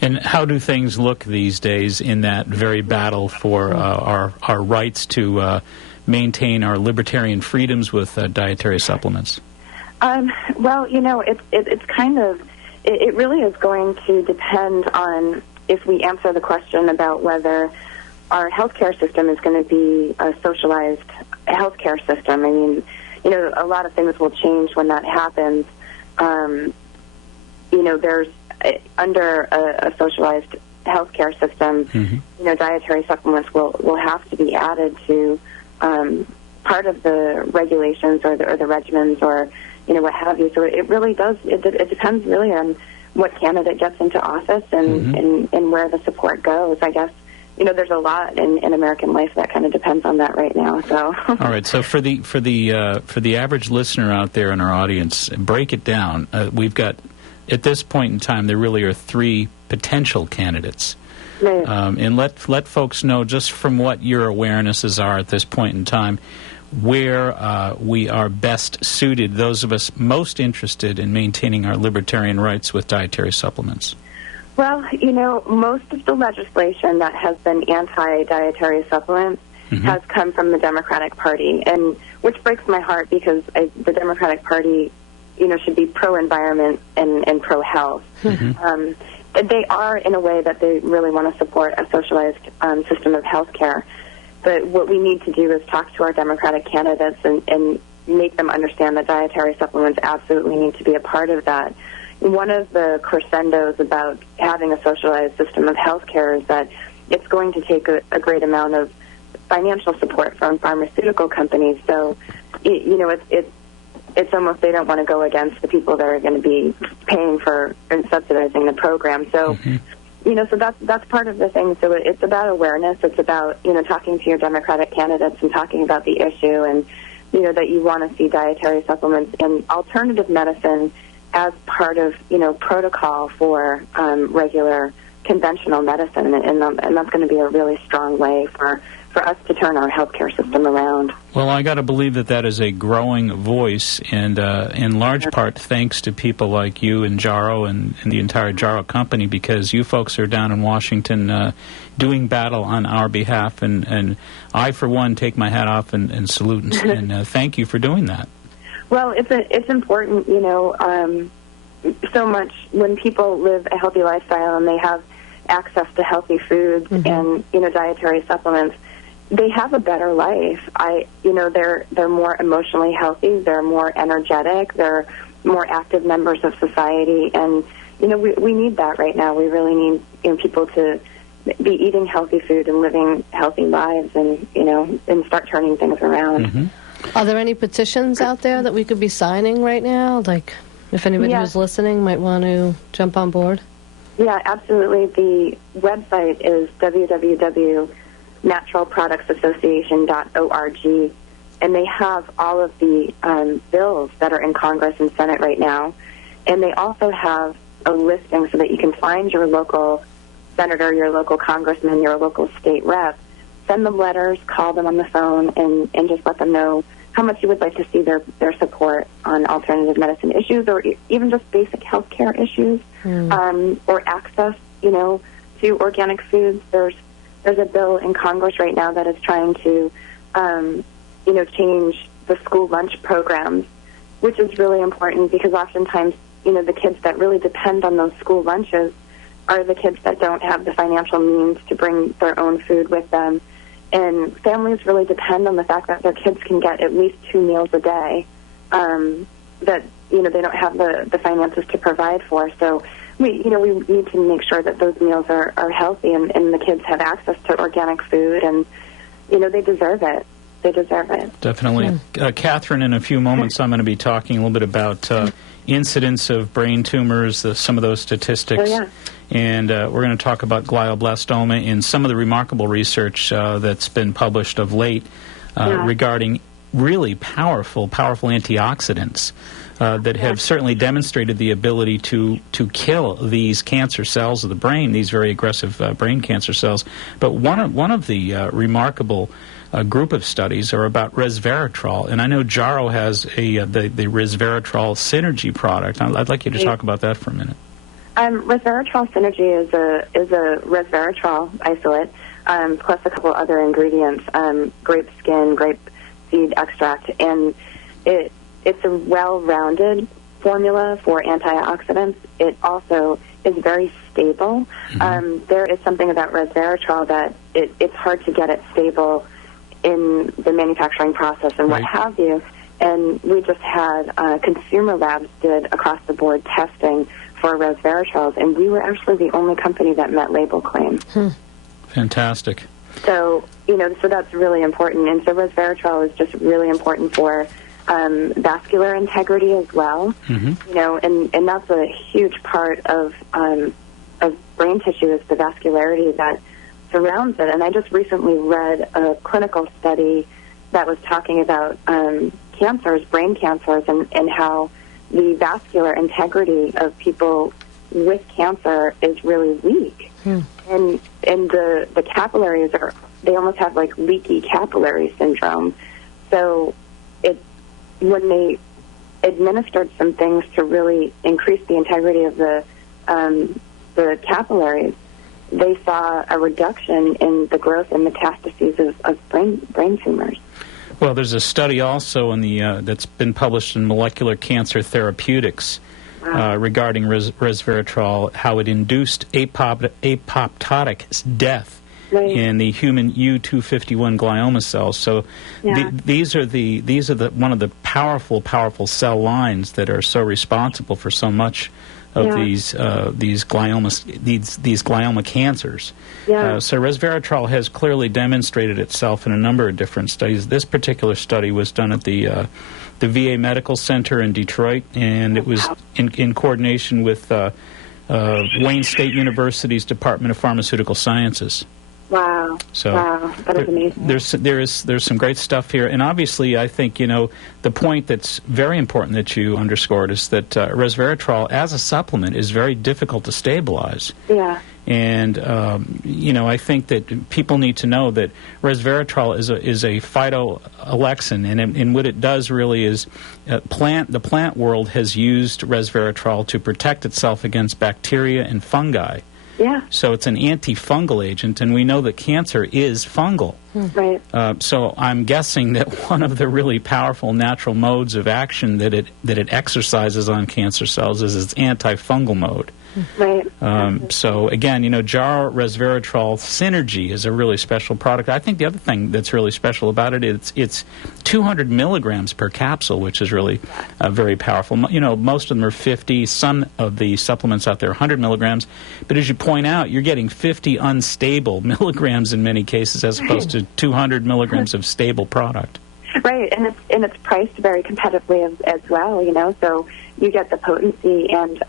And how do things look these days in that very battle for our rights to maintain our libertarian freedoms with dietary supplements? Well, it's kind of, it really is going to depend on if we answer the question about whether our healthcare system is going to be a socialized healthcare system. I mean, a lot of things will change when that happens. There's under a socialized healthcare system, dietary supplements will have to be added to part of the regulations or the regimens or what have you. So it really does. It depends really on what candidate gets into office and where the support goes. I guess there's a lot in American life that kind of depends on that right now. So all right. So for the average listener out there in our audience, break it down. We've got, at this point in time, there really are three potential candidates. Right. And let folks know, just from what your awarenesses are at this point in time, where we are best suited, those of us most interested in maintaining our libertarian rights with dietary supplements. Well, most of the legislation that has been anti-dietary supplements has come from the Democratic Party, and which breaks my heart because the Democratic Party, should be pro-environment and pro-health. They are in a way that they really want to support a socialized system of health care. But what we need to do is talk to our Democratic candidates and make them understand that dietary supplements absolutely need to be a part of that. One of the crescendos about having a socialized system of health care is that it's going to take a great amount of financial support from pharmaceutical companies. So, it's almost they don't want to go against the people that are going to be paying for and subsidizing the program. So, so that's part of the thing. So it's about awareness. It's about, talking to your Democratic candidates and talking about the issue and, that you want to see dietary supplements and alternative medicine as part of, protocol for regular conventional medicine. And that's going to be a really strong way for us to turn our healthcare system around. Well, I got to believe that is a growing voice, and in large part thanks to people like you and JARO and the entire JARO company, because you folks are down in Washington doing battle on our behalf, and I, for one, take my hat off and salute and thank you for doing that. Well, it's important, so much when people live a healthy lifestyle and they have access to healthy foods and, dietary supplements, they have a better life. They're more emotionally healthy, they're more energetic, they're more active members of society, and we need that right now. We really need people to be eating healthy food and living healthy lives, and and start turning things around. Are there any petitions out there that we could be signing right now? Like, if anybody who's listening might want to jump on board? Yeah, absolutely. The website is www.naturalproductsassociation.org, and they have all of the bills that are in Congress and Senate right now. And they also have a listing so that you can find your local senator, your local congressman, your local state rep, send them letters, call them on the phone, and just let them know how much you would like to see their support on alternative medicine issues, or even just basic health care issues, or access, to organic foods. There's a bill in Congress right now that is trying to, change the school lunch programs, which is really important because oftentimes, the kids that really depend on those school lunches are the kids that don't have the financial means to bring their own food with them. And families really depend on the fact that their kids can get at least 2 meals a day that, they don't have the finances to provide for. So we need to make sure that those meals are healthy and the kids have access to organic food, and, they deserve it. they deserve it. Definitely. Catherine, in a few moments, I'm going to be talking a little bit about incidence of brain tumors, some of those statistics. Oh, yeah. And we're going to talk about glioblastoma and some of the remarkable research that's been published of late regarding really powerful antioxidants that have certainly demonstrated the ability to kill these cancer cells of the brain, these very aggressive brain cancer cells. But one of the remarkable group of studies are about resveratrol, and I know Jaro has the resveratrol synergy product. I'd like you to talk about that for a minute. Resveratrol synergy is a resveratrol isolate plus a couple other ingredients, grape skin, grape seed extract, and it's a well-rounded formula for antioxidants. It also is very stable. There is something about resveratrol that it's hard to get it stable in the manufacturing process and what have you. And we just had consumer labs did across-the-board testing for resveratrols, and we were actually the only company that met label claim. Fantastic. So, so that's really important. And so resveratrol is just really important for vascular integrity as well. And that's a huge part of brain tissue is the vascularity that surrounds it. And I just recently read a clinical study that was talking about cancers, brain cancers, and how the vascular integrity of people with cancer is really weak. And the capillaries they almost have like leaky capillary syndrome. So when they administered some things to really increase the integrity of the capillaries, they saw a reduction in the growth and metastases of brain tumors. Well, there's a study also in that's been published in Molecular Cancer Therapeutics regarding resveratrol, how it induced apoptotic death in the human U251 glioma cells. So these are one of the powerful cell lines that are so responsible for so much of these glioma cancers. So resveratrol has clearly demonstrated itself in a number of different studies. This particular study was done at the VA Medical Center in Detroit, and it was in coordination with Wayne State University's Department of Pharmaceutical Sciences. Wow. So that is amazing. There's some great stuff here, and obviously I think the point that's very important that you underscored is that resveratrol as a supplement is very difficult to stabilize. Yeah. And I think that people need to know that resveratrol is a phytoalexin, and what it does really is the plant world has used resveratrol to protect itself against bacteria and fungi. Yeah. So it's an antifungal agent, and we know that cancer is fungal. Right. So I'm guessing that one of the really powerful natural modes of action that it exercises on cancer cells is its antifungal mode. Right. So again, Jar resveratrol synergy is a really special product. I think the other thing that's really special about it is it's 200 milligrams per capsule, which is really very powerful. Most of them are 50. Some of the supplements out there are 100 milligrams. But as you point out, you're getting 50 unstable milligrams in many cases, as opposed to 200 milligrams of stable product. Right, and it's priced very competitively as well. So you get the potency, and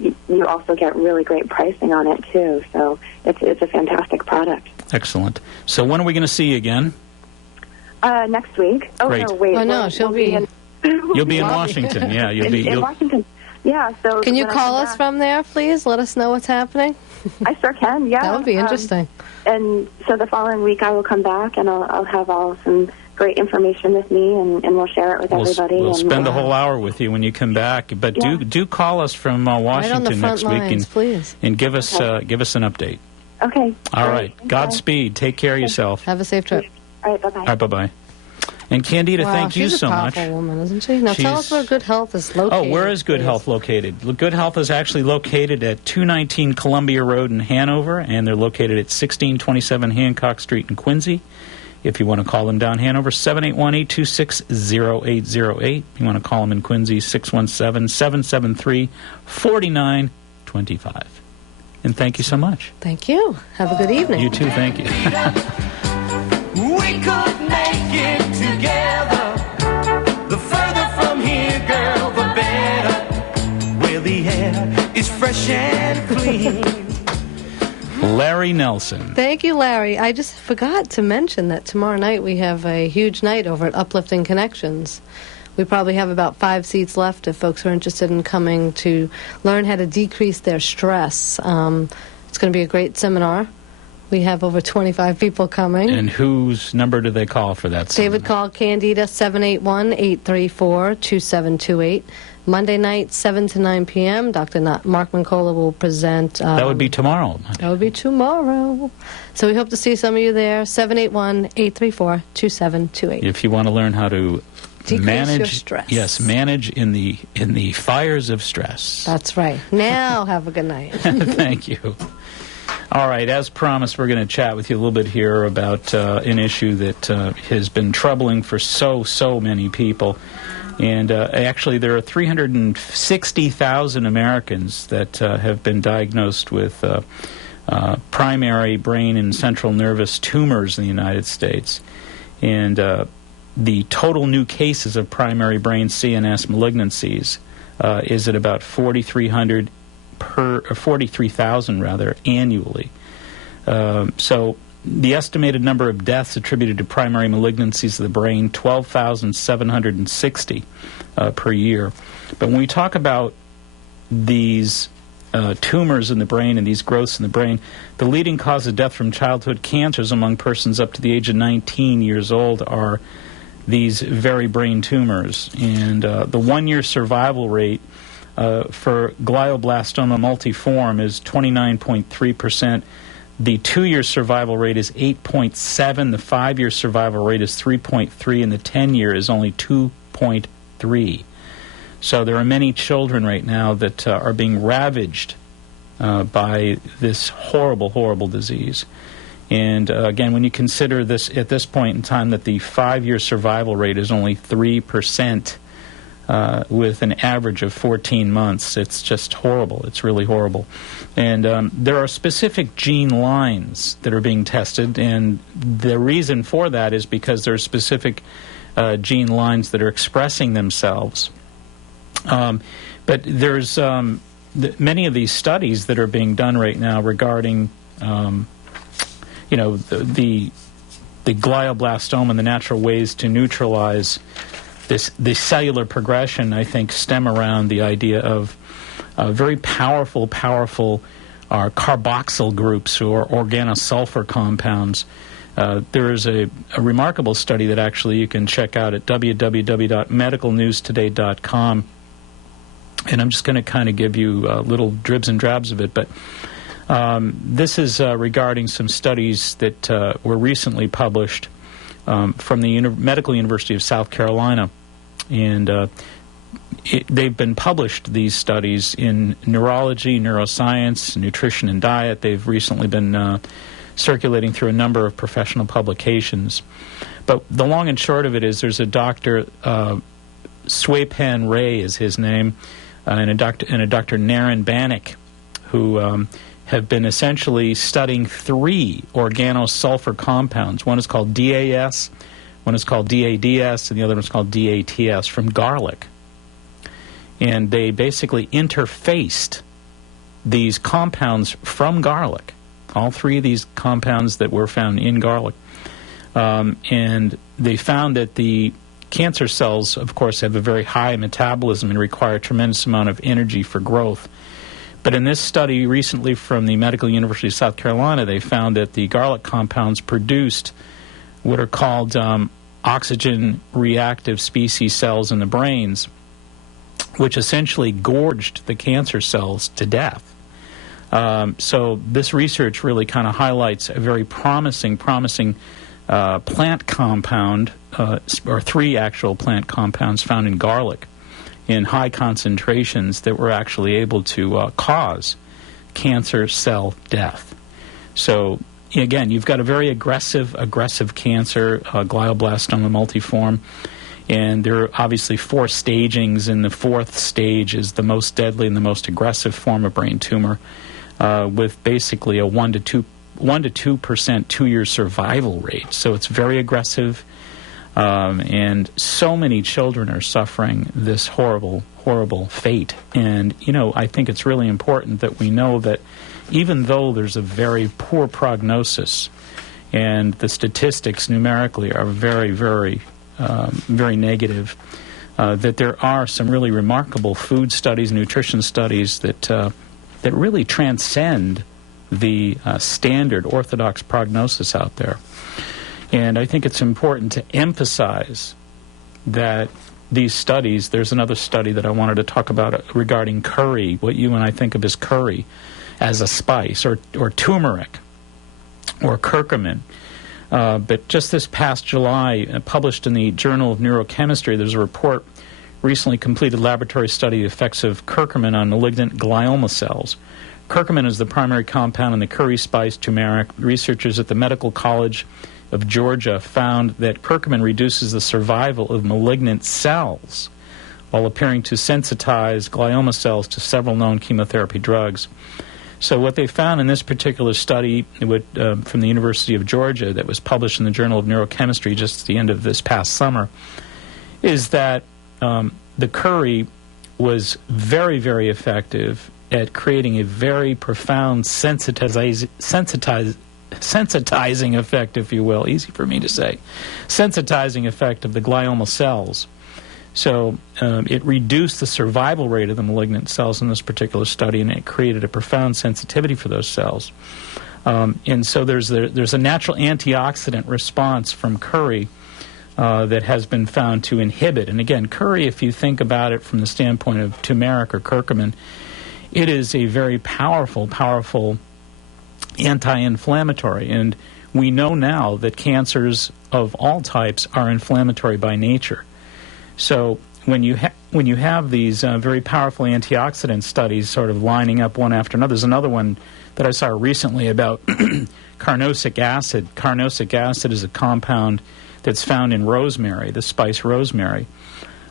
you also get really great pricing on it too. So it's a fantastic product. Excellent. So when are we going to see you again? Next week. Oh, great. No, wait. Oh, no, she'll be in... You'll be in Washington. Yeah, you'll be in Washington. Yeah. So can you call us from there, please? Let us know what's happening. I sure can. Yeah, that would be interesting. And so the following week, I will come back, and I'll have some great information with me, and we'll share it with everybody. We'll spend the whole hour with you when you come back. But do call us from Washington next week and give us an update. Okay. All right. Godspeed. Take care of yourself. Have a safe trip. All right. Bye-bye. All right. Bye-bye. And Candida, thank you so much. She's a powerful woman, isn't she? Now tell us where Good Health is located. Oh, where is Good Health located? Good Health is actually located at 219 Columbia Road in Hanover, and they're located at 1627 Hancock Street in Quincy. If you want to call them down Hanover, 781-826-0808. You want to call them in Quincy, 617-773-4925. And thank you so much. Thank you. Have a good evening. You too. Thank you. We could make it fresh and clean. Larry Nelson. Thank you, Larry. I just forgot to mention that tomorrow night we have a huge night over at Uplifting Connections. We probably have about 5 seats left if folks are interested in coming to learn how to decrease their stress. It's going to be a great seminar. We have over 25 people coming. And whose number do they call for that seminar? David call Candida 781-834-2728. Monday night, 7 to 9 p.m., Dr. Mark Mincola will present... that would be tomorrow. That would be tomorrow. So we hope to see some of you there, 781-834-2728. If you want to learn how to decrease your stress. Yes, manage in the fires of stress. That's right. Now have a good night. Thank you. All right, as promised, we're going to chat with you a little bit here about an issue that has been troubling for so many people. And actually, there are 360,000 Americans that have been diagnosed with primary brain and central nervous tumors in the United States. And the total new cases of primary brain CNS malignancies is at about 43,000 rather annually. So the estimated number of deaths attributed to primary malignancies of the brain, 12,760 per year. But when we talk about these tumors in the brain and these growths in the brain, the leading cause of death from childhood cancers among persons up to the age of 19 years old are these very brain tumors. And the 1-year survival rate for glioblastoma multiforme is 29.3%. The 2-year survival rate is 8.7%, the 5-year survival rate is 3.3%, and the 10-year is only 2.3%. So there are many children right now that are being ravaged by this horrible, horrible disease. And again, when you consider this at this point in time that the 5-year survival rate is only 3%, with an average of 14 months. It's just horrible. It's really horrible. And there are specific gene lines that are being tested, and the reason for that is because there are specific gene lines that are expressing themselves. But there's many of these studies that are being done right now regarding, the glioblastoma and the natural ways to neutralize the cellular progression, I think, stem around the idea of very powerful carboxyl groups or organosulfur compounds. There is a remarkable study that actually you can check out at www.medicalnewstoday.com, and I'm just going to kind of give you little dribs and drabs of it, but this is regarding some studies that were recently published from the Medical University of South Carolina, and they've been published, these studies, in neurology, neuroscience, nutrition and diet. They've recently been circulating through a number of professional publications. But the long and short of it is there's a doctor, Swaypan Ray is his name, and a Dr. Naren Bannock, who have been essentially studying 3 organosulfur compounds. One is called DAS, one is called DADS, and the other one is called DATS, from garlic. And they basically interfaced these compounds from garlic, all 3 of these compounds that were found in garlic. And they found that the cancer cells, of course, have a very high metabolism and require a tremendous amount of energy for growth. But in this study recently from the Medical University of South Carolina, they found that the garlic compounds produced what are called oxygen-reactive species cells in the brains, which essentially gorged the cancer cells to death. So this research really kind of highlights a very promising plant compound, or 3 actual plant compounds found in garlic in high concentrations that were actually able to cause cancer cell death. So again, you've got a very aggressive cancer, glioblastoma multiforme, and there are obviously 4 stagings, and the 4th stage is the most deadly and the most aggressive form of brain tumor, with basically a 1 to 2% 2-year survival rate. So it's very aggressive. And so many children are suffering this horrible, horrible fate. And, I think it's really important that we know that even though there's a very poor prognosis, and the statistics numerically are very, very, very negative, that there are some really remarkable food studies, nutrition studies that really transcend the standard orthodox prognosis out there. And I think it's important to emphasize that these studies, there's another study that I wanted to talk about regarding curry, what you and I think of as curry, as a spice, or turmeric, or curcumin. But just this past July, published in the Journal of Neurochemistry, there's a report, recently completed laboratory study of the effects of curcumin on malignant glioma cells. Curcumin is the primary compound in the curry spice turmeric. Researchers at the Medical College of Georgia found that curcumin reduces the survival of malignant cells while appearing to sensitize glioma cells to several known chemotherapy drugs. So what they found in this particular study from the University of Georgia that was published in the Journal of Neurochemistry just at the end of this past summer is that the curry was very, very effective at creating a very profound sensitizing effect, if you will, easy for me to say, sensitizing effect of the glioma cells. So it reduced the survival rate of the malignant cells in this particular study, and it created a profound sensitivity for those cells. And so there's a natural antioxidant response from curry that has been found to inhibit. And again, curry, if you think about it from the standpoint of turmeric or curcumin, it is a very powerful, powerful anti-inflammatory. And we know now that cancers of all types are inflammatory by nature. So when you have these very powerful antioxidant studies sort of lining up one after another, there's another one that I saw recently about carnosic acid. Carnosic acid is a compound that's found in rosemary, the spice rosemary,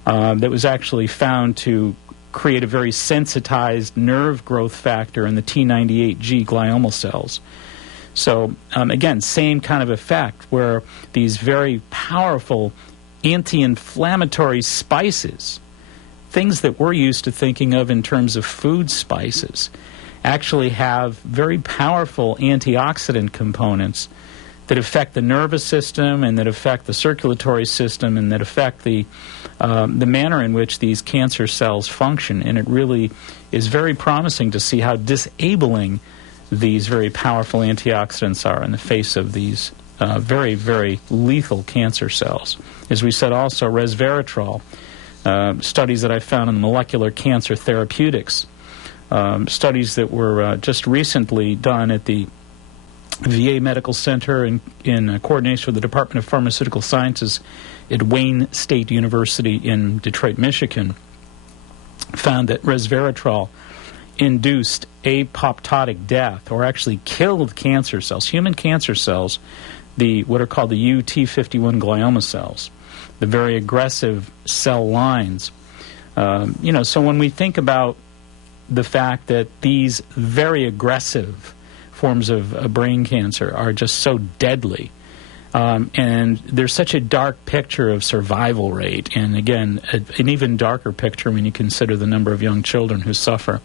that was actually found to create a very sensitized nerve growth factor in the T98G glioma cells. So again, same kind of effect where these very powerful anti-inflammatory spices, things that we're used to thinking of in terms of food spices, actually have very powerful antioxidant components that affect the nervous system and that affect the circulatory system and that affect the manner in which these cancer cells function. And it really is very promising to see how disabling these very powerful antioxidants are in the face of these very, very lethal cancer cells. As we said also, resveratrol, studies that I found in molecular cancer therapeutics, studies that were just recently done at the VA Medical Center in coordination with the Department of Pharmaceutical Sciences at Wayne State University in Detroit, Michigan, found that resveratrol induced apoptotic death, or actually killed cancer cells, human cancer cells, what are called the UT51 glioma cells, the very aggressive cell lines. So when we think about the fact that these very aggressive forms of brain cancer are just so deadly, and there's such a dark picture of survival rate, and again, an even darker picture when you consider the number of young children who suffer.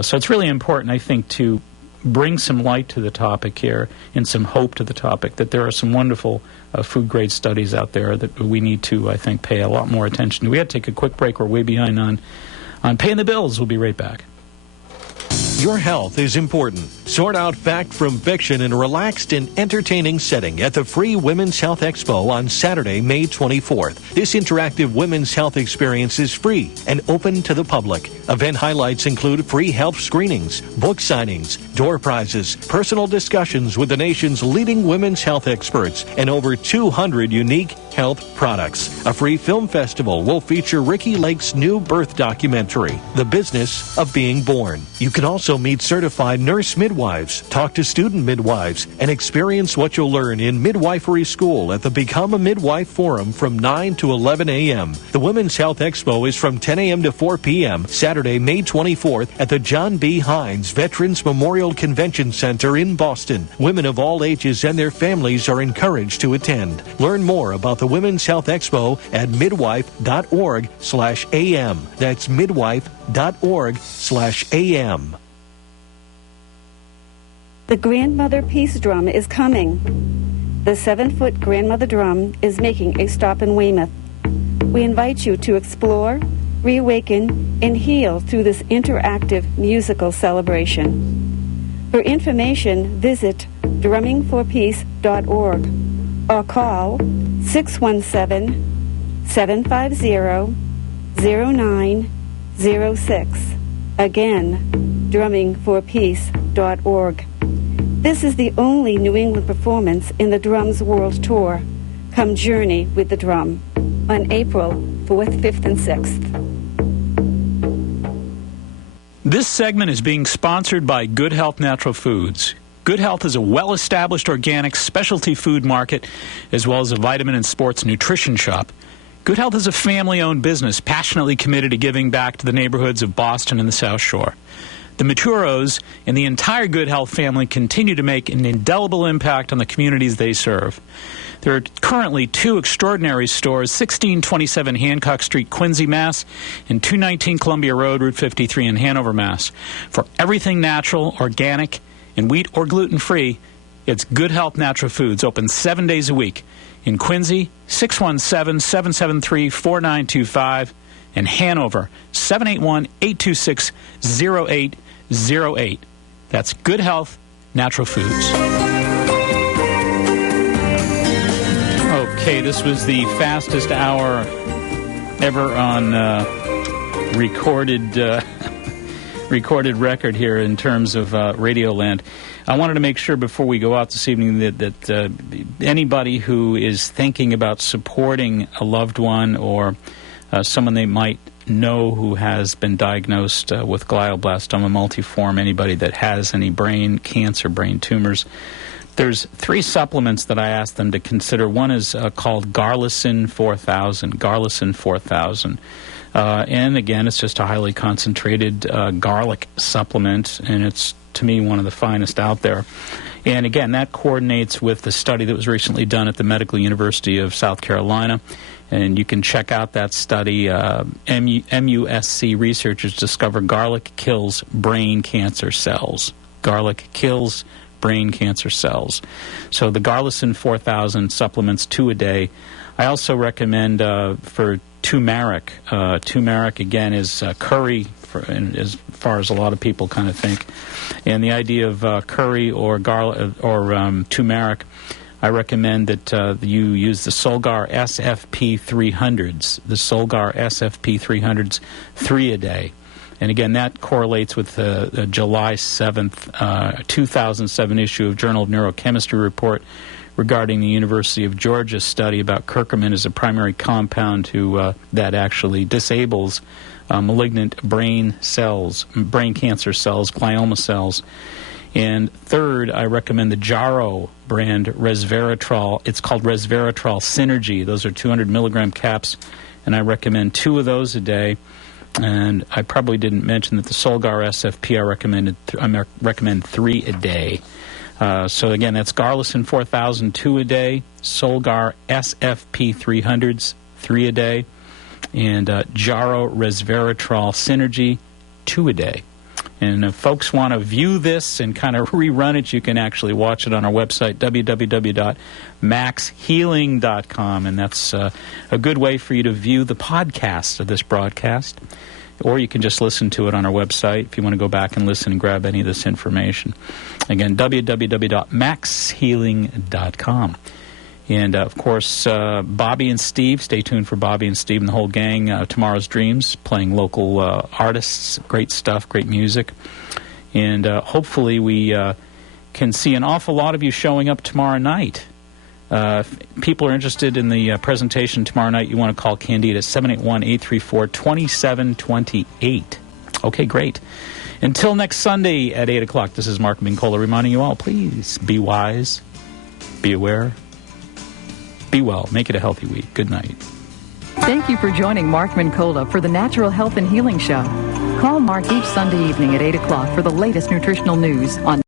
So it's really important, I think, to bring some light to the topic here and some hope to the topic, that there are some wonderful food-grade studies out there that we need to, I think, pay a lot more attention to. We have to take a quick break. We're way behind on paying the bills. We'll be right back. Your health is important. Sort out fact from fiction in a relaxed and entertaining setting at the free Women's Health Expo on Saturday, May 24th. This interactive women's health experience is free and open to the public. Event highlights include free health screenings, book signings, door prizes, personal discussions with the nation's leading women's health experts, and over 200 unique health products. A free film festival will feature Ricky Lake's new birth documentary, The Business of Being Born. You can also also meet certified nurse midwives, talk to student midwives, and experience what you'll learn in midwifery school at the Become a Midwife Forum from 9 to 11 a.m. The Women's Health Expo is from 10 a.m. to 4 p.m. Saturday, May 24th at the John B. Hines Veterans Memorial Convention Center in Boston. Women of all ages and their families are encouraged to attend. Learn more about the Women's Health Expo at midwife.org/am. That's midwife.org/am. The Grandmother Peace Drum is coming. The 7-foot Grandmother Drum is making a stop in Weymouth. We invite you to explore, reawaken, and heal through this interactive musical celebration. For information, visit drummingforpeace.org or call 617-750-0906. Again, drummingforpeace.org. This is the only New England performance in the Drums World Tour. Come journey with the drum on April 4th, 5th, and 6th. This segment is being sponsored by Good Health Natural Foods. Good Health is a well-established organic specialty food market as well as a vitamin and sports nutrition shop. Good Health is a family-owned business passionately committed to giving back to the neighborhoods of Boston and the South Shore. The Maturos and the entire Good Health family continue to make an indelible impact on the communities they serve. There are currently 2 extraordinary stores, 1627 Hancock Street, Quincy, Mass., and 219 Columbia Road, Route 53 in Hanover, Mass. For everything natural, organic, and wheat or gluten-free, it's Good Health Natural Foods, open 7 days a week. In Quincy, 617-773-4925, and Hanover, 781-826-0808. That's Good Health Natural Foods. Okay, this was the fastest hour ever on recorded record here in terms of Radioland. I wanted to make sure before we go out this evening that anybody who is thinking about supporting a loved one or someone they might know who has been diagnosed with glioblastoma multiforme, anybody that has any brain cancer, brain tumors, there's 3 supplements that I asked them to consider. One is called Garlicin 4000. Garlicin 4000. And again, it's just a highly concentrated garlic supplement, and it's, to me, one of the finest out there. And again, that coordinates with the study that was recently done at the Medical University of South Carolina. And you can check out that study. MUSC researchers discover garlic kills brain cancer cells. Garlic kills brain cancer cells. So the Garlicin 4000 supplements 2 a day. I also recommend for turmeric. Turmeric, again, is curry, as far as a lot of people kind of think. And the idea of curry or garlic or turmeric, I recommend that you use the Solgar SFP 300s. The Solgar SFP 300s, 3 a day. And again, that correlates with the July 7th, 2007 issue of Journal of Neurochemistry report regarding the University of Georgia study about curcumin as a primary compound that actually disables malignant brain cells, brain cancer cells, glioma cells. And third, I recommend the Jarrow brand resveratrol. It's called resveratrol Synergy. Those are 200 milligram caps, and I recommend 2 of those a day. And I probably didn't mention that the Solgar SFP I recommend 3 a day. So again, that's Garlicin 4000, 2 a day, Solgar SFP 300s, 3 a day, and Jarrow resveratrol Synergy, 2 a day. And if folks want to view this and kind of rerun it, you can actually watch it on our website, www.maxhealing.com, and that's a good way for you to view the podcast of this broadcast. Or you can just listen to it on our website if you want to go back and listen and grab any of this information. Again, www.maxhealing.com. And, of course, Bobby and Steve, stay tuned for Bobby and Steve and the whole gang, Tomorrow's Dreams, playing local artists, great stuff, great music. And hopefully we can see an awful lot of you showing up tomorrow night. If people are interested in the presentation tomorrow night, you want to call Candida at 781-834-2728. Okay, great. Until next Sunday at 8 o'clock, this is Mark Mincola reminding you all, please be wise, be aware, be well. Make it a healthy week. Good night. Thank you for joining Mark Mincola for the Natural Health and Healing Show. Call Mark each Sunday evening at 8 o'clock for the latest nutritional news on